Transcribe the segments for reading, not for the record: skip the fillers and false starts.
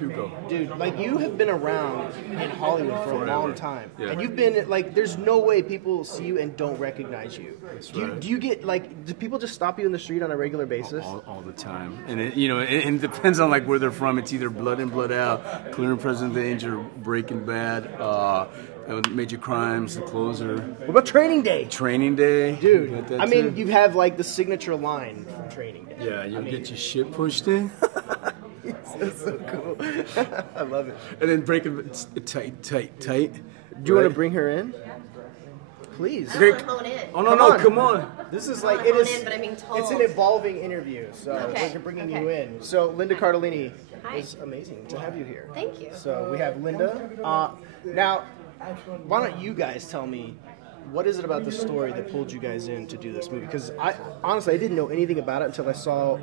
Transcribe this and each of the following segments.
Tuco. Dude, like you have been around in Hollywood for a long time, Yeah. and you've been like, there's no way people see you and don't recognize you. That's do you, right. do you get like, do people just stop you in the street on a regular basis? All the time, and it depends on like where they're from. It's either Blood In, Blood Out, Clear and Present Danger, Breaking Bad, Major Crimes, The Closer. What about Training Day? Training Day, Dude, I mean, too. you have like the signature line from Training Day. Yeah, you get your shit pushed in. It's so cool. I love it. And then Breaking tight. Do you want to bring her in? Please. I don't want to phone in. Oh no, come on. This is I like, don't it wanna is, phone in, but I'm being told. it's an evolving interview, so Okay, we're bringing okay. you in. So Linda Cardellini, Hi. it's amazing to have you here. Thank you. So we have Linda. Now, why don't you guys tell me, what is it about the story that pulled you guys in to do this movie? Because honestly, I didn't know anything about it until I saw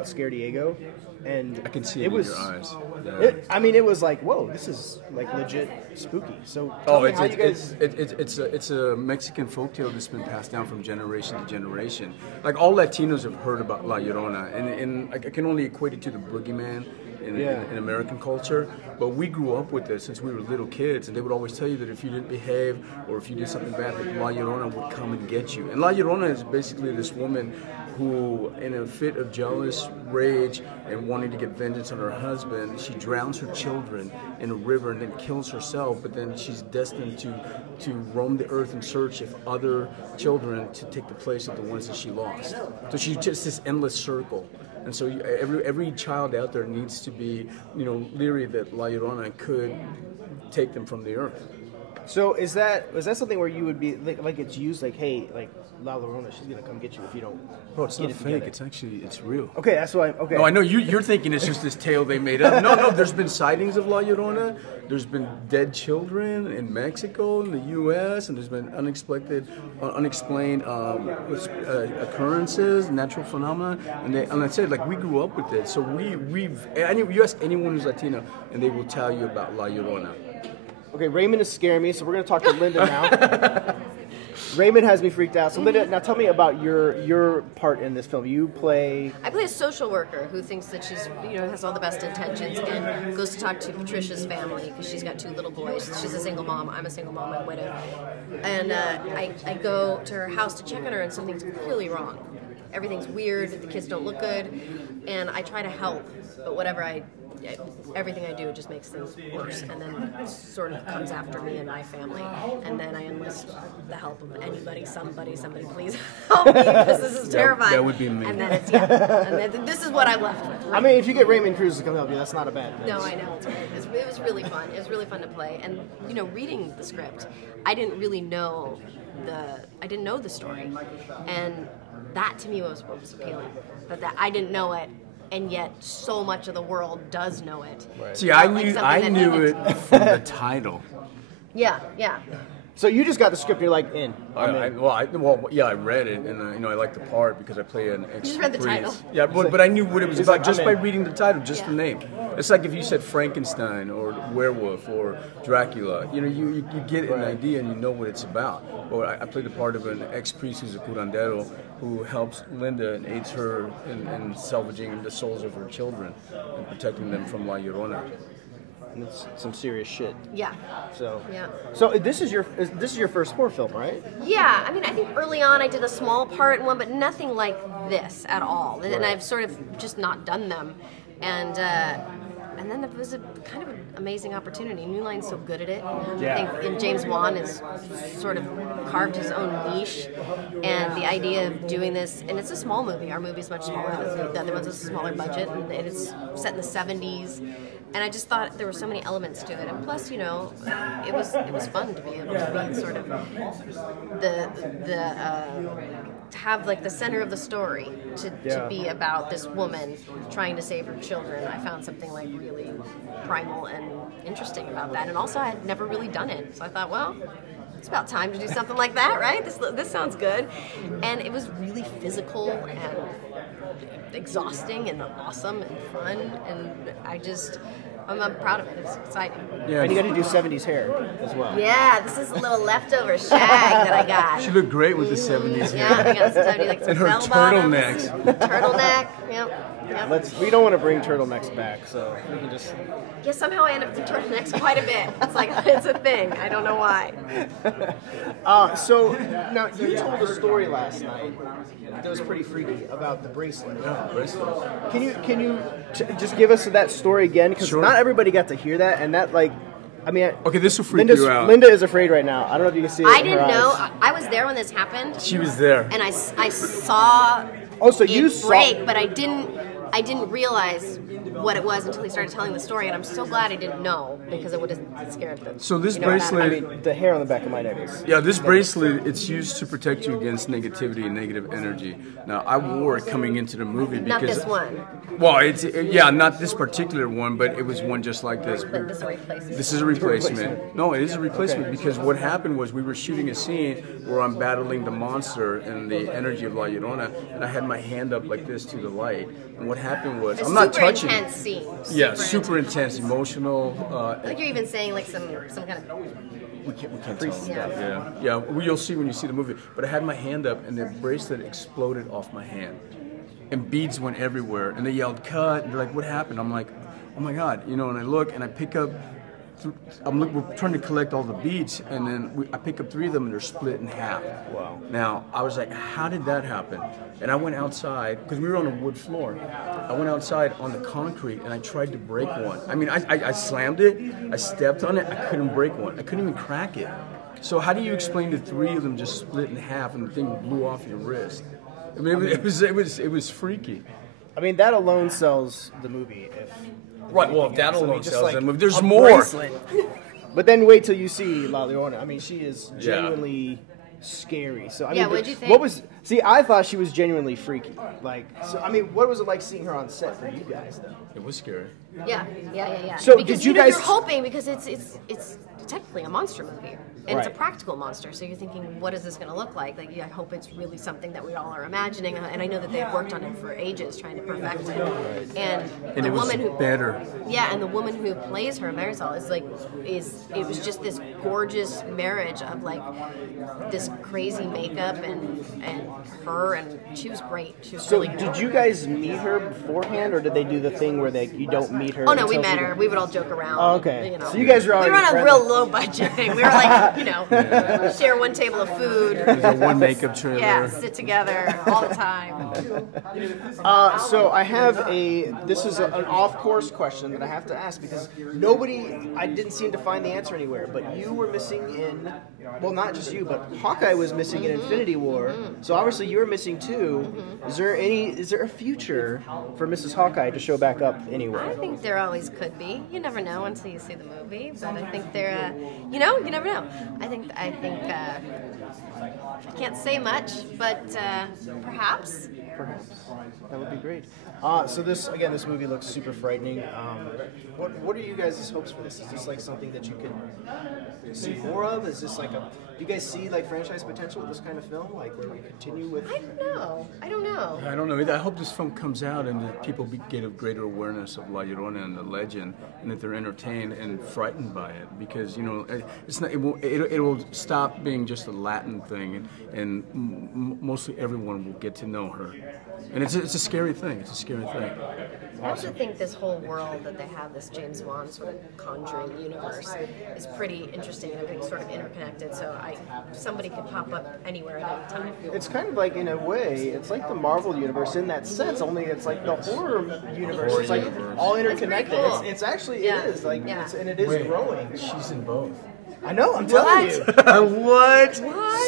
it Scare Diego, and I can see it it was. in your eyes. Yeah. It was like, whoa, this is like legit spooky. So tell Oh, me how you guys. it's a Mexican folktale that's been passed down from generation to generation. Like all Latinos have heard about La Llorona, and I can only equate it to the boogeyman in American culture. But we grew up with this since we were little kids, and they would always tell you that if you didn't behave or if you did something bad, that La Llorona would come and get you. And La Llorona is basically this woman who, in a fit of jealous rage and wanting to get vengeance on her husband, she drowns her children in a river and then kills herself, but then she's destined to roam the earth in search of other children to take the place of the ones that she lost. So she's just this endless circle. And so every child out there needs to be, leery that La Llorona could take them from the earth. So is that something where you would be like it's used like, hey, like La Llorona, she's gonna come get you if you don't. Bro, it's get not it fake. together. It's real. Okay, that's why. Okay. No, I know you're thinking it's just this tale they made up. No, there's been sightings of La Llorona. There's been dead children in Mexico, in the U.S., and there's been unexplained occurrences, natural phenomena. And I said, like, we grew up with it. So you ask anyone who's Latino, and they will tell you about La Llorona. Okay, Raymond is scaring me, so we're gonna talk to Linda now. Raymond has me freaked out. So Linda, now tell me about your part in this film. I play a social worker who thinks that she's, has all the best intentions and goes to talk to Patricia's family because she's got 2 little boys. She's a single mom. I'm a single mom. I'm a widow. And I go to her house to check on her, and something's clearly wrong. Everything's weird. The kids don't look good, and I try to help, but everything I do just makes things worse, and then it sort of comes after me and my family, and then I enlist the help of anybody, somebody please help me, because this is terrifying. That would be me. And then and then this is what I'm left with. I mean, if you get Raymond Cruz to come help you, that's not a bad thing. No, I know. It was really fun. It was really fun to play, and reading the script, I didn't really know the story, and that to me was what was appealing, but that I didn't know it. And yet, so much of the world does know it. Right. See, I knew it from the title. Yeah. So you just got the script, and you're like, in. I read it, and I liked the part because I play an ex. You just read the title. Yeah, but I knew what it was He's about like, just I'm by in. reading the title, just the name. It's like if you said Frankenstein or Werewolf or Dracula. You get an idea and you know what it's about. Well, I played the part of an ex-priest who's a curandero who helps Linda and aids her in salvaging the souls of her children and protecting them from La Llorona. And it's some serious shit. Yeah. So Yeah. So this is your first horror film, right? Yeah. I mean, I think early on I did a small part in one, but nothing like this at all. And I've sort of just not done them. And then it was a kind of an amazing opportunity. New Line's so good at it. Yeah. I think James Wan has sort of carved his own niche. And the idea of doing this, and it's a small movie. Our movie's much smaller than the other ones. It's a smaller budget, and it's set in the 70s. And I just thought there were so many elements to it, and plus, it was fun to be able to be sort of to have like the center of the story to be about this woman trying to save her children. I found something like really primal and interesting about that, and also I had never really done it, so I thought, well, it's about time to do something like that, right? This sounds good, and it was really physical and exhausting and awesome and fun, and I'm proud of it. It's exciting. Yeah, and you got to do 70s hair as well. Yeah, this is a little leftover shag that I got. She looked great with the 70s hair. Yeah, I got some 70s, like some and her bell bottoms, turtlenecks. turtleneck. Yep. We don't want to bring turtlenecks back, so we can just. Yeah, somehow I end up with turtlenecks quite a bit. It's like it's a thing. I don't know why. So now you told a story last night that was pretty freaky about the bracelet. Yeah, bracelet. Can you just give us that story again? Because not everybody got to hear that, and that like. I mean, okay, this will freak you out. Linda is afraid right now. I don't know if you can see it. I didn't know. I was there when this happened. She was there, and I saw. Oh, so it you saw break, but I didn't realize what it was until he started telling the story, and I'm so glad I didn't know because I would have scared them. So this bracelet, I mean, the hair on the back of my neck is. Yeah, this bracelet, it's used to protect you against negativity and negative energy. Now, I wore it coming into the movie because... Not this one. Well, not this particular one, but it was one just like this. But this is a replacement. This is a replacement. No, it is a replacement because what happened was we were shooting a scene where I'm battling the monster and the energy of La Llorona, and I had my hand up like this to the light. And what happened was, I'm not touching. Super intense scene. Yeah, super intense, emotional. Like you're even saying like some kind of. We can't tell them. Yeah. Well, you'll see when you see the movie. But I had my hand up, and the bracelet exploded off my hand, and beads went everywhere. And they yelled, "Cut!" And they're like, "What happened?" I'm like, "Oh my God!" You know. And I look, and I pick up. We're trying to collect all the beads, and then I pick up 3 of them, and they're split in half. Wow. Now, I was like, how did that happen? And I went outside, because we were on a wood floor. I went outside on the concrete, and I tried to break one. I mean, I slammed it, I stepped on it, I couldn't break one. I couldn't even crack it. So how do you explain the 3 of them just split in half, and the thing blew off your wrist? I mean, it was freaky. I mean, that alone sells the movie. Right, well, if that alone sells like the movie, there's more. Bracelet. But then wait till you see La Llorona. I mean, she is genuinely scary. So I mean, what'd you think? I thought she was genuinely freaky. Like, so I mean, what was it like seeing her on set for you guys though? It was scary. Yeah. So because, did you guys? You're hoping because it's technically a monster movie. And it's a practical monster, so you're thinking, what is this going to look like? Like, I hope it's really something that we all are imagining. And I know that they've worked on it for ages, trying to perfect it. And the it was woman who better. Yeah, and the woman who plays her, Marisol, it was just this gorgeous marriage of like this crazy makeup and her, and she was great. She was really good. Did you guys meet her beforehand, or did they do the thing where you don't meet her? Oh no, we met her. We would all joke around. Oh, okay. You know. So you guys were already on a friendly. real low budget thing. We were like. Share one table of food. There's a one makeup trailer. Yeah, sit together all the time. So I have this is an off-course question that I have to ask because I didn't seem to find the answer anywhere, but you were missing in, well, not just you, but Hawkeye was missing in Infinity War, so obviously you were missing too. Is there a future for Mrs. Hawkeye to show back up anywhere? I think there always could be. You never know until you see the movie, but I think there, you never know. I think I can't say much, but perhaps. Perhaps. That would be great. So this movie looks super frightening. What are you guys' hopes for this? Is this like something that you can see more of? Is this like do you guys see like franchise potential with this kind of film? Like where we continue with? I don't know. I don't know either. I hope this film comes out and that people get a greater awareness of La Llorona and the legend, and that they're entertained and frightened by it, because it's not. It will stop being just a Latin thing, and mostly everyone will get to know her. And it's a scary thing. It's a scary thing. I also think this whole world that they have, this James Wan sort of conjuring universe, is pretty interesting and everything's sort of interconnected. So somebody could pop up anywhere at any time. It's kind of like, in a way, it's like the Marvel universe in that sense. Only it's like the horror universe. It's like all interconnected. Cool. It's actually it is like and it is growing. She's in both. I know. I'm telling you. What?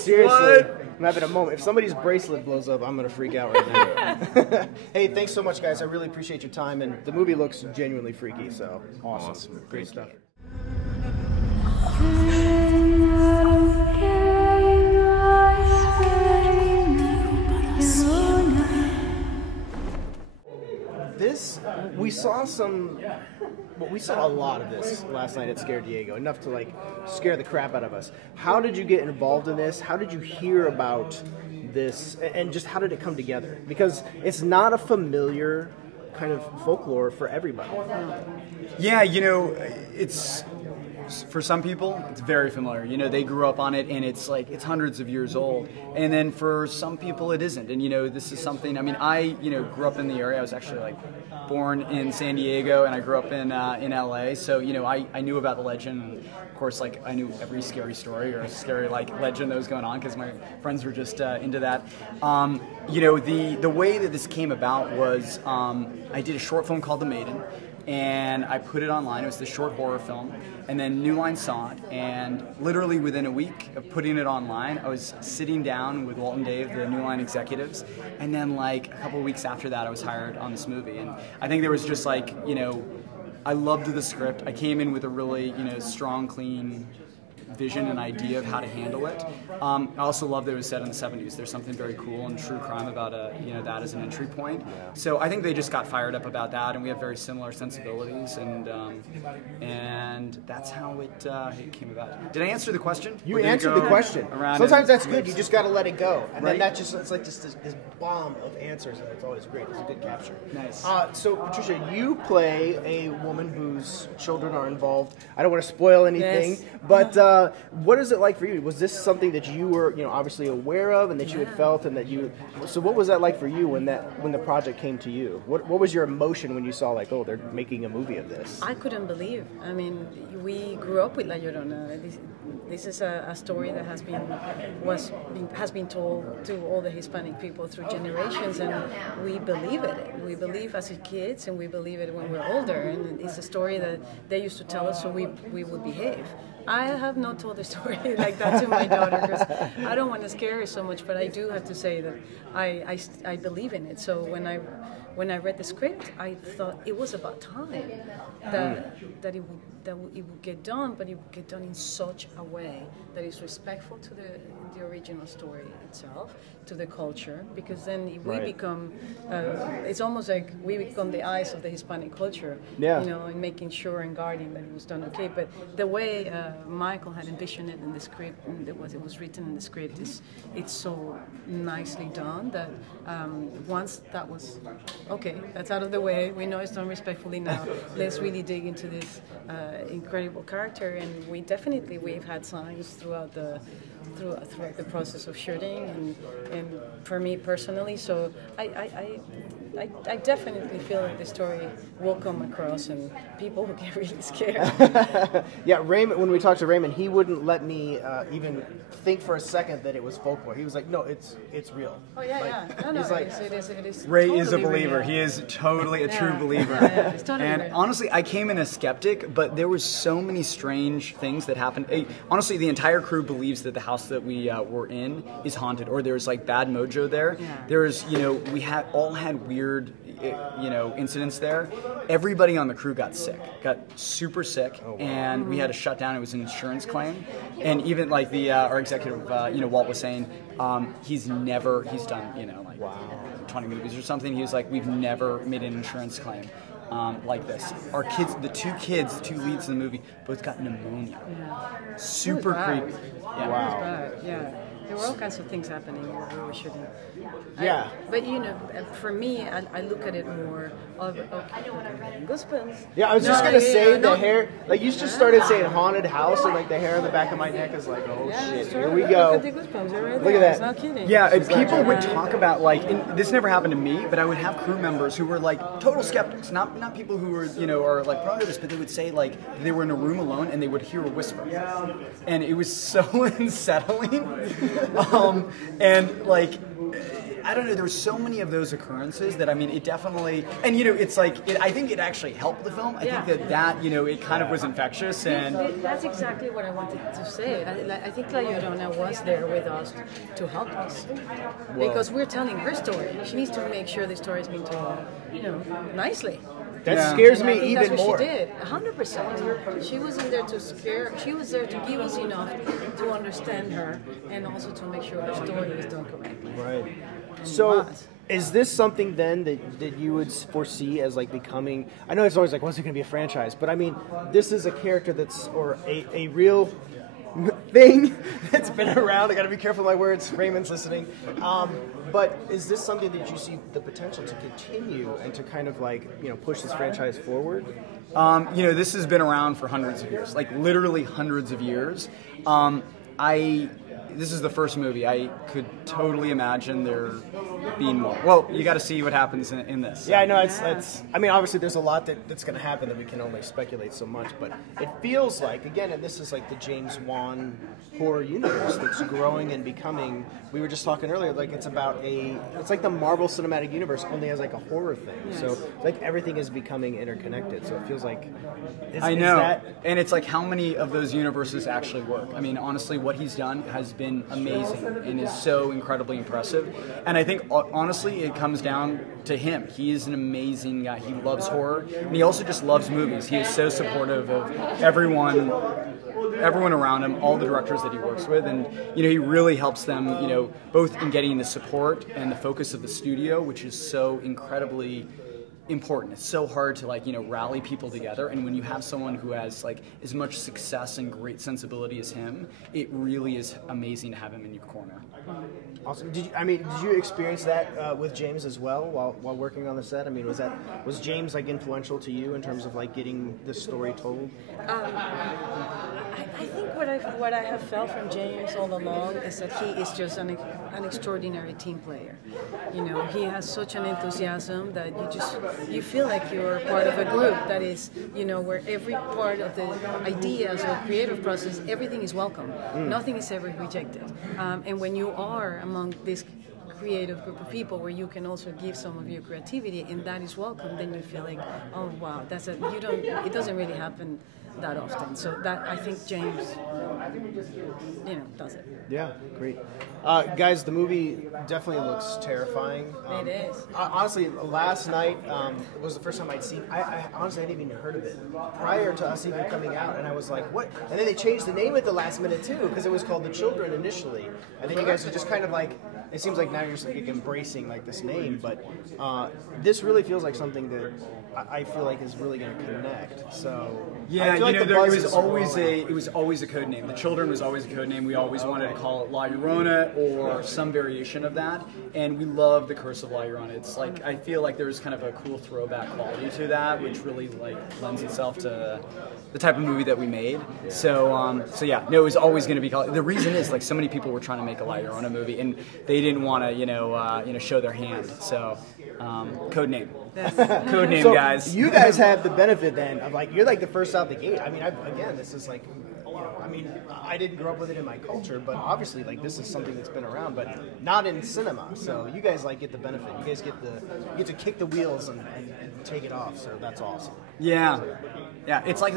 Seriously. What? I'm having a moment. If somebody's bracelet blows up, I'm going to freak out right now. Hey, thanks so much, guys. I really appreciate your time. And the movie looks genuinely freaky, so awesome. Great stuff. We saw a lot of this last night at Scare Diego, enough to like scare the crap out of us. How did you get involved in this? How did you hear about this, and just how did it come together? Because it's not a familiar kind of folklore for everybody. Yeah, it's for some people, it's very familiar. You know, they grew up on it, and it's like it's hundreds of years old. And then for some people, it isn't. And you know, this is something. I mean, I grew up in the area. I was actually like born in San Diego, and I grew up in LA. So you know, I knew about the legend. And of course, like I knew every scary story or scary like legend that was going on because my friends were just into that. You know, the way that this came about was I did a short film called The Maiden, and I put it online. It was the short horror film, and then New Line saw it, and literally within a week of putting it online, I was sitting down with Walt and Dave, the New Line executives, and then like a couple of weeks after that, I was hired on this movie. And I think there was just like, you know, I loved the script. I came in with a really, you know, strong, clean vision and idea of how to handle it. I also love that it was set in the 70s. There's something very cool and true crime about that as an entry point. So I think they just got fired up about that, and we have very similar sensibilities, and that's how it came about. Did I answer the question? You answered the question. Sometimes that's good. You just got to let it go, and then that just it's like just this bomb of answers, and it's always great. It's a good capture. Nice. So Patricia, you play a woman whose children are involved. I don't want to spoil anything, but what is it like for you? Was this something that you were, you know, obviously aware of, and that you had felt, and that you? So what was that like for you when the project came to you? What was your emotion when you saw like, oh, they're making a movie of this? I couldn't believe. I mean, we grew up with La Llorona. This is a story that has been told to all the Hispanic people through generations, and we believe it. We believe as kids, and we believe it when we're older. And it's a story that they used to tell us, so we would behave. I have not told a story like that to my daughter because I don't want to scare her so much, but I do have to say that I believe in it. So when I read the script, I thought it was about time that it would get done, but it would get done in such a way that is respectful to the original story itself, to the culture, because then we become, it's almost like we become the eyes of the Hispanic culture, you know, and making sure and guarding that it was done okay. But the way Michael had envisioned it in the script, and it was written in the script, it's so nicely done that once that was okay, that's out of the way, we know it's done respectfully now, let's really dig into this incredible character. And we've had signs throughout the process of shooting, and for me personally, so I definitely feel that the story will come across and people will get really scared. Yeah, Raymond, when we talked to Raymond, he wouldn't let me even think for a second that it was folklore. He was like, no, it's real. Oh yeah, No, he's like, it is Ray totally is a believer. real. He is totally a true believer. It's totally and real. honestly, I came in a skeptic, but there was so many strange things that happened. Honestly, the entire crew believes that the house that we were in is haunted, or there's like bad mojo there. Yeah. There's, you know, we all had weird, you know, incidents there. Everybody on the crew got super sick, and we had to shut down. It was an insurance claim, and even like our executive, you know, Walt was saying, he's done, you know, like 20 movies or something. He was like, we've never made an insurance claim like this. Our kids, the two leads in the movie, both got pneumonia. Yeah. Super creepy. Yeah. wow. Yeah. There were all kinds of things happening where we shouldn't. Yeah. But you know, for me, I look at it more of goosebumps. Yeah, I was just gonna say the hair. Like you just started saying haunted house, and like the hair on the back of my neck is like, oh shit, here we go. Look at the goosebumps. They're right Look at there. that. It's not kidding. Yeah, people would talk about like, and this never happened to me, but I would have crew members who were like total skeptics, not people who were, you know, are like prone to this, but they would say like they were in a room alone and they would hear a whisper, and it was so unsettling, and like. I don't know, there were so many of those occurrences that, I mean, it definitely, and you know, it's like, I think it actually helped the film. I think that, you know, it kind of was infectious, and... That's exactly what I wanted to say. I think La Llorona was there with us to help us. Because we're telling her story. She needs to make sure the story is being told, you know, nicely. That scares me even that's more. What she did, 100%. She wasn't there to scare. She was there to give us enough to understand her, and also to make sure her story is done correctly. Right. So, is this something then that you would foresee as like becoming? I know it's always like, what's it going to be a franchise? But I mean, this is a character that's, or a real thing that's been around. I got to be careful with my words. Raymond's listening. But is this something that you see the potential to continue and to kind of like, you know, push this franchise forward? You know, this has been around for hundreds of years, like literally hundreds of years. This is the first movie. I could totally imagine there being more. Well, you got to see what happens in this. Yeah, I know. It's. I mean, obviously, there's a lot that's going to happen that we can only speculate so much. But it feels like, again, and this is like the James Wan horror universe that's growing and becoming. We were just talking earlier, like it's like the Marvel Cinematic Universe only has like a horror thing. Yes. So like everything is becoming interconnected. So it feels like. I know, and it's like how many of those universes actually work. I mean, honestly, what he's done has been amazing and is so incredibly impressive. And I think honestly, it comes down to him. He is an amazing guy. He loves horror, and he also just loves movies. He is so supportive of everyone around him, all the directors that he works with, and you know, he really helps them, you know, both in getting the support and the focus of the studio, which is so incredibly important. It's so hard to, like, you know, rally people together, and when you have someone who has like as much success and great sensibility as him, it really is amazing to have him in your corner. Awesome. Did you experience that with James as well while working on the set? I mean, was James like influential to you in terms of like getting this story told? I think what I have felt from James all along is that he is just an extraordinary team player. You know, he has such an enthusiasm that you feel like you're part of a group that is, you know, where every part of the ideas or creative process, everything is welcome. Nothing is ever rejected. And when you are among this creative group of people where you can also give some of your creativity and that is welcome, then you feel like, oh wow, it doesn't really happen that often. So that, I think James, you know, does it. Yeah, great. Guys, the movie definitely looks terrifying. It is. Honestly, last night was the first time I'd seen. I honestly hadn't even heard of it prior to us even coming out, and I was like, "What?" And then they changed the name at the last minute too, because it was called The Children initially, and then you guys are just kind of like. It seems like now you're just like embracing like this name, but this really feels like something that I feel like is really going to connect. So yeah, like it was always a code name. The Children was always a code name. We always wanted to call it La Llorona or some variation of that, and we love the Curse of La Llorona. It's like I feel like there's kind of a cool throwback quality to that, which really like lends itself to the type of movie that we made. So yeah, no, it was always going to be called. The reason is like so many people were trying to make a La Llorona movie, and they didn't want to show their hand. So code name. Code name, so guys. You guys have the benefit then of like you're like the first out the gate. I mean, again, this is like, you know, I mean, I didn't grow up with it in my culture, but obviously like this is something that's been around, but not in cinema. So you guys like get the benefit. You guys get to kick the wheels and take it off. So that's awesome. Yeah. Yeah, it's like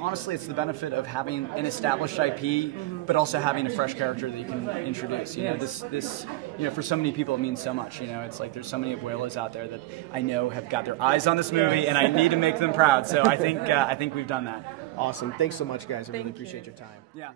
honestly, it's the benefit of having an established IP, but also having a fresh character that you can introduce. You know, this, you know, for so many people, it means so much. You know, it's like there's so many abuelas out there that I know have got their eyes on this movie, and I need to make them proud. So I think we've done that. Awesome. Thanks so much, guys. I really appreciate your time. Yeah.